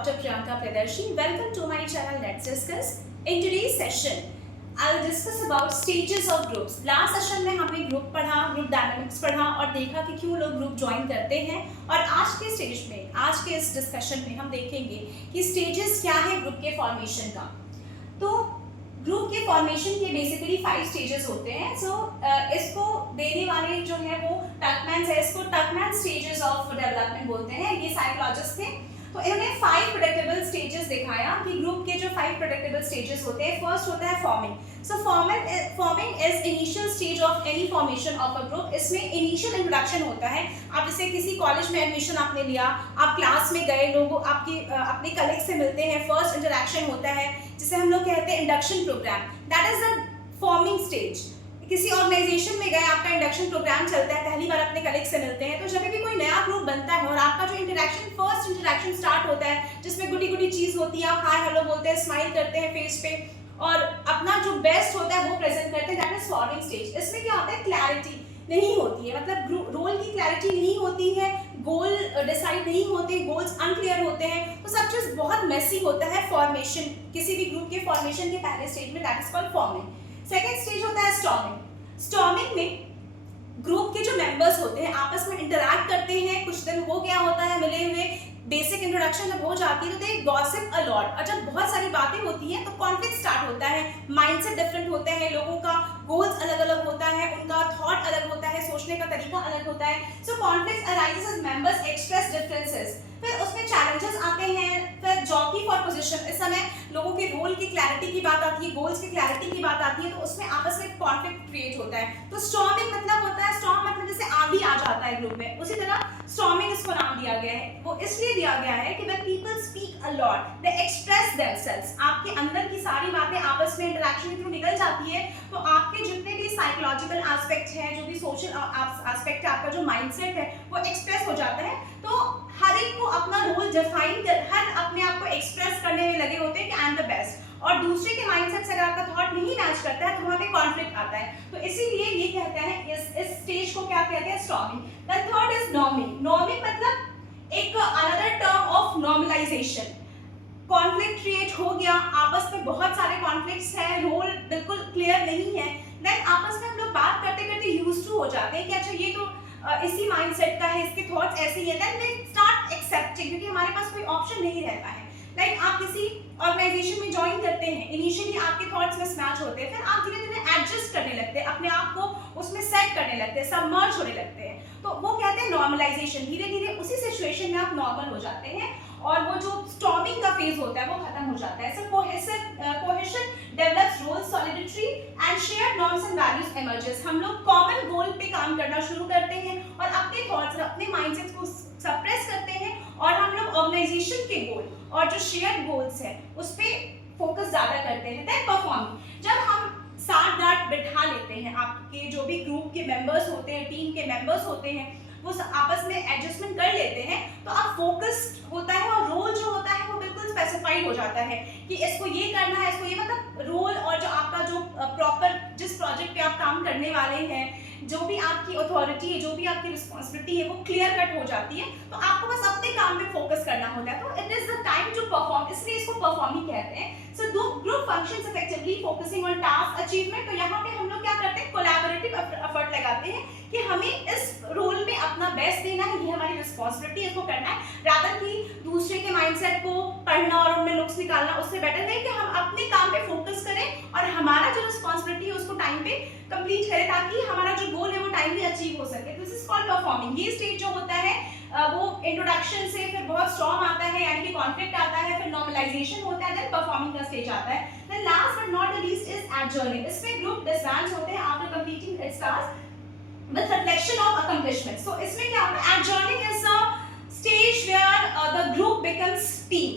Dr. Priyanka Pradarshi. Welcome to my channel. Let's discuss. In today's session, I'll discuss about stages of groups. Last session में हमने group पढ़ा, group dynamics पढ़ा और देखा कि क्यों लोग ग्रुप ज्वाइन करते हैं। और आज के स्टेज में, आज के इस डिस्कशन में हम देखेंगे कि स्टेजेस क्या है ग्रुप के फॉर्मेशन का। तो ग्रुप के फॉर्मेशन के बेसिकली 5 स्टेजेस होते हैं। इसको देने वाले जो है वो टकमैन है, इसको टकमैन स्टेजेस ऑफ डेवलपमेंट बोलते हैं। ये साइकोलॉजिस्ट थे। तो इन्होंने 5 प्रेडिक्टेबल स्टेजेस दिखाया कि ग्रुप के जो 5 प्रेडिक्टेबल स्टेजेस होते हैं। फर्स्ट होता है forming. So forming is initial stage of any formation of a group. इसमें इनिशियल इंट्रोडक्शन होता है। आप जैसे किसी कॉलेज में एडमिशन आपने लिया, आप क्लास में गए, लोग आपके अपने कलीग से मिलते हैं, फर्स्ट इंटरेक्शन होता है जिसे हम लोग कहते हैं induction programme. That is the forming stage. किसी ऑर्गेनाइजेशन में गए, आपका इंडक्शन प्रोग्राम चलता है, पहली बार अपने कलीग से मिलते हैं। तो जब भी कोई नया ग्रुप बनता है और आपका जो फर्स्ट इंटरेक्शन स्टार्ट होता है, जिसमें गुडी गुडी चीज होती है, आप हाय हेलो बोलते हैं, स्माइल करते हैं फेस पे और अपना जो बेस्ट होता है वो प्रेजेंट करते हैं। That is forming stage. इसमें क्या होता है, क्लैरिटी नहीं होती है, मतलब रोल की क्लैरिटी नहीं होती है, गोल डिसाइड नहीं होते, गोल्स अनक्लियर होते हैं, तो सब चीज बहुत मेसी होता है फॉर्मेशन, किसी भी ग्रुप के फॉर्मेशन के पहले स्टेज में। That is called forming. Second stage होता है स्टॉर्मिंग। स्टॉर्मिंग में ग्रुप के जो मेंबर्स होते हैं आपस में इंटरैक्ट करते हैं, कुछ दिन हो गया होता है मिले हुए, बेसिक इंट्रोडक्शन जब हो जाती है तो दे गॉसिप अ लॉट। और जब बहुत सारी बातें होती हैं तो कॉन्फ्लिक्ट स्टार्ट होता है, माइंडसेट डिफरेंट होते हैं, लोगों का गोल्स अलग अलग होता है, उनका थॉट अलग होता है, सोचने का तरीका अलग होता है। So conflict arises as members express differences. फिर उसमें चैलेंजेस आते हैं। फिर जॉकी फॉर पोजीशन, इस समय लोगों के रोल की क्लैरिटी की बात आती है, गोल्स की क्लैरिटी की बात आती है, तो उसमें आपस में कॉन्फ्लिक्ट क्रिएट होता है। तो स्टॉर्मिंग मतलब होता है, स्टॉर्म मतलब जैसे आंधी आ जाता है ग्रुप में, उसी तरह स्टॉर्मिंग इसको नाम दिया गया है। वो इसलिए दिया गया है कि when people speak a lot, they express themselves। आपके अंदर की सारी बातें आपस में इंटरेक्शन के थ्रू निकल जाती है, तो आपके जितने भी साइकोलॉजिकल एस्पेक्ट है, जो भी सोशल एस्पेक्ट है, आपका जो माइंडसेट है वो एक्सप्रेस हो जाता है। तो हर एक को अपना रोल डिफाइन कर, हर अपने आप को एक्सप्रेस करने में लगे होते हैं कि आई एम द बेस्ट, और दूसरे के माइंडसेट से अगर आपका थॉट नहीं मैच करता है तो वहां पे कॉन्फ्लिक्ट आता है। तो इसीलिए ये कहते हैं इस स्टेज को क्या कहते हैं, storming. The third is norming. Norming मतलब एक another term of normalisation. Conflict create हो गया, आपस में बहुत सारे कॉन्फ्लिक्ट्स हैं, रोल बिल्कुल क्लियर नहीं है, देन आपस में हम लोग बात करते करते यूज्ड टू हो जाते हैं कि अच्छा ये तो इसी माइंडसेट का है, इसके थॉट्स ऐसे ही है, देन वी स्टार्ट एक्सेप्टिंग, क्योंकि हमारे पास कोई ऑप्शन नहीं रहता है। लाइक आप किसी ऑर्गेनाइजेशन में ज्वाइन करते हैं, इनिशियली आपके थॉट्स मिसमैच होते हैं, फिर आप धीरे धीरे एडजस्ट करने लगते हैं, अपने आप को उसमें सेट करने लगते हैं, सबमर्ज होने लगते हैं। तो वो कहते हैं नॉर्मलाइजेशन। धीरे धीरे उसी सिचुएशन में आप नॉर्मल हो जाते हैं और वो जो स्टॉर्मिंग का फेज होता है वो खत्म हो जाता है। So cohesion develops role solidity and shared norms and values emerges. हम लोग कॉमन गोल पे काम करना शुरू करते हैं और अपने थॉट्स और अपने माइंडसेट को सप्रेस करते हैं, और हम लोग ऑर्गेनाइजेशन के गोल और जो शेयर्ड गोल्स है उस पे फोकस ज्यादा करते हैं। देन परफॉर्मिंग, जब हम साथ डांट बिठा लेते हैं, आपके जो भी ग्रुप के मेंबर्स होते हैं, टीम के मेंबर्स होते हैं, वो आपस में एडजस्टमेंट कर लेते हैं, तो अब फोकस्ड होता है और रोल जो होता है वो बिल्कुल स्पेसिफाइड हो जाता है कि इसको ये करना है, इसको ये, मतलब रोल और जो आपका जो प्रॉपर जिस प्रोजेक्ट पे आप काम करने वाले हैं, जो भी आपकी अथॉरिटी है, जो भी आपकी रिस्पॉन्सिबिलिटी है, वो क्लियर कट हो जाती है। तो आपको बस अपने काम पे फोकस करना होता है। तो it is the time to perform, इसलिए इसको परफॉर्मिंग कहते हैं। So the group functions effectively focusing on task achievement. तो यहाँ पे हम लोग क्या करते हैं, कोलैबोरेटिव एफर्ट लगाते हैं कि हमें इस रोल में अपना बेस्ट देना है, ये हमारी रिस्पॉन्सिबिलिटी, इसको करना है, रादर कि दूसरे के माइंडसेट को पढ़ना और उनमें नुक्स निकालना। उससे बेटर है कि हम अपने काम पे फोकस करें और हमारा जो रिस्पॉन्सिबिलिटी है उसको टाइम पे कंप्लीट करें, ताकि हमारा जो गोल है वो टाइमली अचीव हो सके। This is called performing. ये स्टेज जो होता है वो इंट्रोडक्शन से फिर बहुत स्ट्रॉन्ग आता है, यानी कि कॉन्फ्लिक्ट आता है, फिर नॉर्मलाइजेशन होता है, देन परफॉर्मिंग का स्टेज आता है। Then last but not the least is adjourning. इसमें ग्रुप डिसबैंड होते हैं after completing its task with reflection of accomplishment. So इसमें क्या होता है, adjourning is a stage where the group becomes team.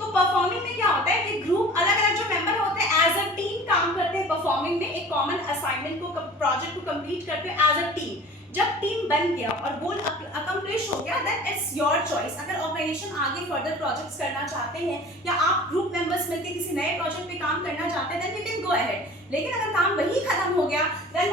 तो परफॉर्मिंग में क्या होता है कि ग्रुप अलग अलग जो मेंबर होते हैं एज अ टीम काम करते हैं। परफॉर्मिंग में एक कॉमन असाइनमेंट को, प्रोजेक्ट को कंप्लीट करते हैं एज अ टीम। जब टीम बन गया और गोल अकम्प्लिश हो गया, देन इट्स योर चॉइस। अगर ऑर्गेनाइजेशन आगे फर्दर प्रोजेक्ट्स करना चाहते हैं या आप ग्रुप मेंबर्स मिलकर किसी नए प्रोजेक्ट पे काम करना चाहते हैं, then you can go ahead. लेकिन अगर काम वही खत्म हो गया, देन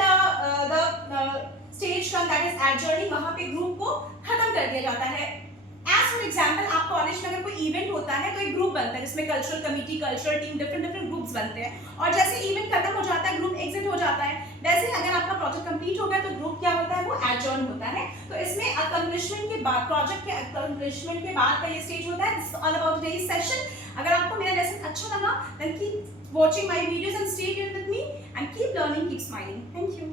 द स्टेज का दैट इज एडजर्निंग, वहां पे ग्रुप को खत्म कर दिया जाता है। एज फॉर एग्जांपल, आप कॉलेज में अगर कोई इवेंट होता है तो एक ग्रुप बनता है जिसमें cultural committee, cultural team, different different groups बनते हैं और जैसे इवेंट खत्म हो जाता है, ग्रुप एग्जिट हो जाता है, वैसे अगर आपका प्रोजेक्ट कंप्लीट हो गया तो ग्रुप क्या होता है, वो एडजॉर्न होता है। तो इसमें अकम्प्लिशमेंट के बाद, प्रोजेक्ट के अकम्प्लिशमेंट के बाद का ये स्टेज होता है। This is all about today's session. अगर आपको मेरा लेसन अच्छा लगा then keep watching my videos and stay tuned with me and keep learning, keep smiling. Thank you.